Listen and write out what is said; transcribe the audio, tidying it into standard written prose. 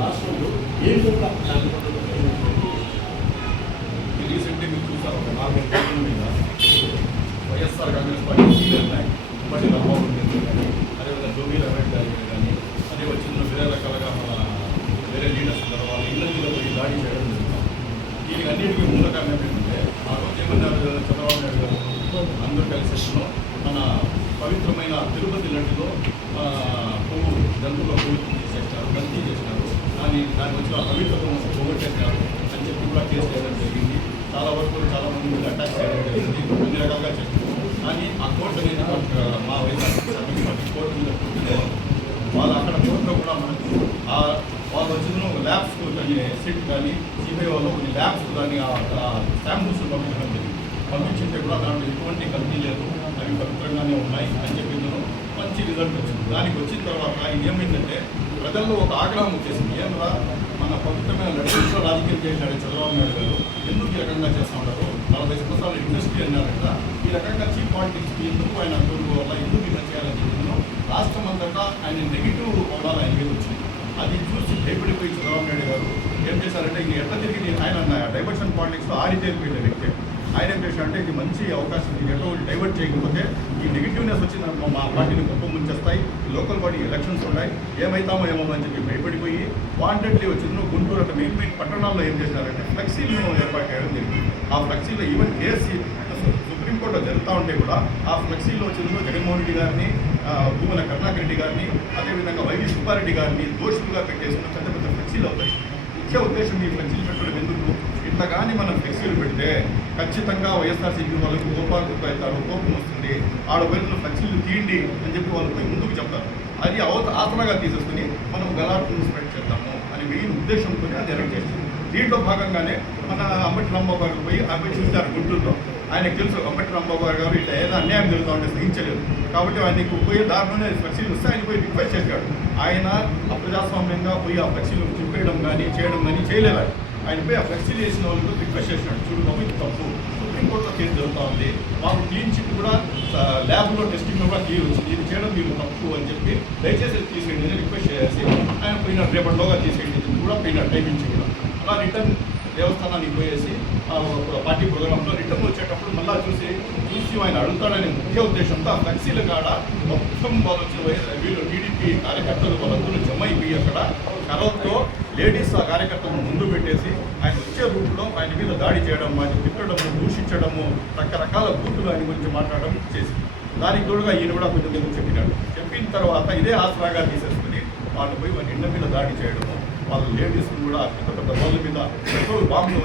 రాష్ట్రంలో ఏ విధంగా రీసెంట్లీ మీరు చూసారు ఒక 4 రోజుల మీద వైఎస్ఆర్ కాంగ్రెస్ పార్టీ సీనియర్ నాయకులు ఇప్పటి రామబాబు కానీ అదేవిధంగా జోబీల అంబేద్కర్ కానీ అదే వచ్చిన వేరే రకాలుగా మన వేరే లీడర్స్ ఉంటారు వాళ్ళ ఇళ్ళ మీద పోయి దాడి చేయడం జరుగుతుంది. దీనికి అన్నిటికీ మూల కారణం ఏంటంటే ఆ రోజు ఏమన్నారు చంద్రబాబు నాయుడు గారు అందరూ కలిసి మన పవిత్రమైన తిరుపతి లడ్డులో పువ్వు జంతువుల పువ్వు చేసినారు, కల్తీ చేసినారు, దాని వచ్చిన పవిత్రతను పోగొట్టేసినారు అని చెప్పి కూడా కేసు చేయడం జరిగింది. చాలా వరకు చాలా మంది మీద అటాక్ చేయడం జరిగింది, అన్ని రకాలుగా చెప్పారు. కానీ ఆ కోర్టు అనేది మా వైఎస్ఆర్ కోర్టు మీద వాళ్ళు అక్కడ కోర్టులో కూడా మనకు వాళ్ళు వచ్చిన ల్యాబ్స్ కానీ సిట్ కానీ సిబిఐ వాళ్ళు కొన్ని ల్యాబ్స్ కానీ శాంపుల్స్ పంపించడం జరిగింది. పంపించింటే కూడా దాంట్లో ఎటువంటి కల్తీ లేదు, అవి పవిత్రంగానే ఉన్నాయి అని చెప్పి మంచి రిజల్ట్ వచ్చింది. దానికి వచ్చిన తర్వాత ఇది ఏమైందంటే ప్రజల్లో ఒక ఆగ్రహం వచ్చేసింది. ఏమరా మన పవిత్రమైన లక్ష్యంలో రాజకీయం చేశాడు చంద్రబాబు నాయుడు గారు, ఎందుకు ఈ రకంగా చేస్తూ ఉంటారు? 40 సంవత్సరాల ఇండస్ట్రీ అన్నారంట, ఈ రకంగా చీప్ పాలిటిక్స్ ఎందుకు ఆయన తోడు వల్ల ఎందుకు ఇలా చేయాలని చెప్పినాను రాష్ట్రం అంతటా ఆయన నెగిటివ్ అవడాలు ఆయనకి వచ్చింది. అది చూసి భయపడిపోయి చంద్రబాబు నాయుడు గారు ఏం చేశారంటే ఇంక ఎట్లా తిరిగి ఆయన డైవర్షన్ పాలిటిక్స్లో ఆరితేరిపోయిన వ్యక్తి. ఆయన ఏం చేశారంటే ఇది మంచి అవకాశం, ఇది ఎటో డైవర్ట్ చేయకపోతే ఈ నెగిటివ్నెస్ వచ్చిన మా పార్టీని గొప్ప ముంచేస్తాయి, లోకల్ బాడీ ఎలక్షన్స్ ఉన్నాయి, ఏమవుతామో ఏమో అని చెప్పి భయపడిపోయి వాంటెడ్లీ వచ్చిన గుంటూరు అంటే మెయిన్ పట్టణాల్లో ఏం చేశారంటే ఫ్లెక్సీలను ఏర్పాటు చేయడం జరిగింది. ఆ ఫ్లెక్సీలో ఈవెన్ కేసు సుప్రీంకోర్టులో జరుగుతూ ఉంటే కూడా ఆ ఫ్లెక్సీలో వచ్చిన జగన్మోహన్ రెడ్డి గారిని, భూమన కరుణాకర్ రెడ్డి గారిని, అదేవిధంగా వైవి సుబ్బారెడ్డి గారిని దోషులుగా పెట్టేసిన పెద్ద పెద్ద ఫ్లెక్సీలు అవుతాయి. ముఖ్య ఉద్దేశం ఈ ఫ్లెక్సీలు పెట్టడం ఎందుకు? ఇట్లా కానీ మనం ఫ్లెక్సీలు పెడితే ఖచ్చితంగా వైఎస్ఆర్సీపీ వాళ్ళకి కోపాలు అవుతారు, కోపం వస్తుంది, ఆడ వైపు ఫ్లెక్సీలు తీయండి అని చెప్పి వాళ్ళు పోయి ముందుకు చెప్తారు. అది ఆసనగా తీసేసుకుని మనం గలాటును స్ప్రెడ్ చేద్దాము అని మెయిన్ ఉద్దేశంతో అది ఎలక్ట్ చేస్తుంది. దీంట్లో భాగంగానే మన అంబటి రాంబాబు గారు పోయి అబ్బాయి చూస్తారు గుంటూరులో. ఆయనకు తెలుసు అంబటి రాంబాబు గారు ఇట్లా ఏదో అన్యాయం జరుగుతూ ఉంటే సహించలేదు కాబట్టి ఆయనకు పోయే దారిలోనే ఫ్లెక్సీలు వస్తే ఆయన పోయి రిక్వెస్ట్ చేశాడు. ఆయన అప్రజాస్వామ్యంగా పోయి ఆ ఫ్లెక్సీలు చింపేయడం కానీ చేయడం కానీ చేయలేదు. ఆయన పోయి ఆ ఫ్లెక్సీలు వేసిన వాళ్ళతో రిక్వెస్ట్ చేసినాడు, చూడు బాబు ఇది తప్పు, సుప్రీంకోర్టులో కేసు జరుగుతూ ఉంది, మాకు క్లీన్ చిట్ కూడా ల్యాబ్లో టెస్టింగ్లో కూడా క్లియర్ వచ్చింది, ఇది చేయడం మీరు తప్పు అని చెప్పి దయచేసి తీసేయండి అని రిక్వెస్ట్ చేసి ఆయన పోయినాడు. రేపటిలోగా తీసేయండి కూడా పోయినాడు, టైమించి కూడా. అలా రిటర్న్ దేవస్థానానికి పోయేసి పార్టీ ప్రోగ్రాంలో రిటర్న్ వచ్చేటప్పుడు మళ్ళీ చూసి ఆయన అడుగుతాడనే ముఖ్య ఉద్దేశంతో ఆ ఫ్లెక్సీల కాడ మొత్తం వాళ్ళు వచ్చిన వీళ్ళు టీడీపీ కార్యకర్తలు వాళ్ళందరూ జమ అయిపోయి అక్కడ కలర్తో లేడీస్ ఆ కార్యకర్తలను ముందు పెట్టేసి ఆయన వచ్చే రూట్లో ఆయన మీద దాడి చేయడం, ఆయన తిట్టడము, దూషించడము, రకరకాల బూతులు ఆయన గురించి మాట్లాడడం చేసి దానికి తోడుగా ఈయన కూడా కొంచెం తెలుగు చెప్పినాడు. చెప్పిన తర్వాత ఇదే ఆసరాగా తీసేసుకుని వాళ్ళు పోయి వాళ్ళ ఇండ్ల మీద దాడి చేయడము, వాళ్ళ లేడీస్ని కూడా పెద్ద పెద్ద వాళ్ళ మీద పెట్రోల్ బాంబులు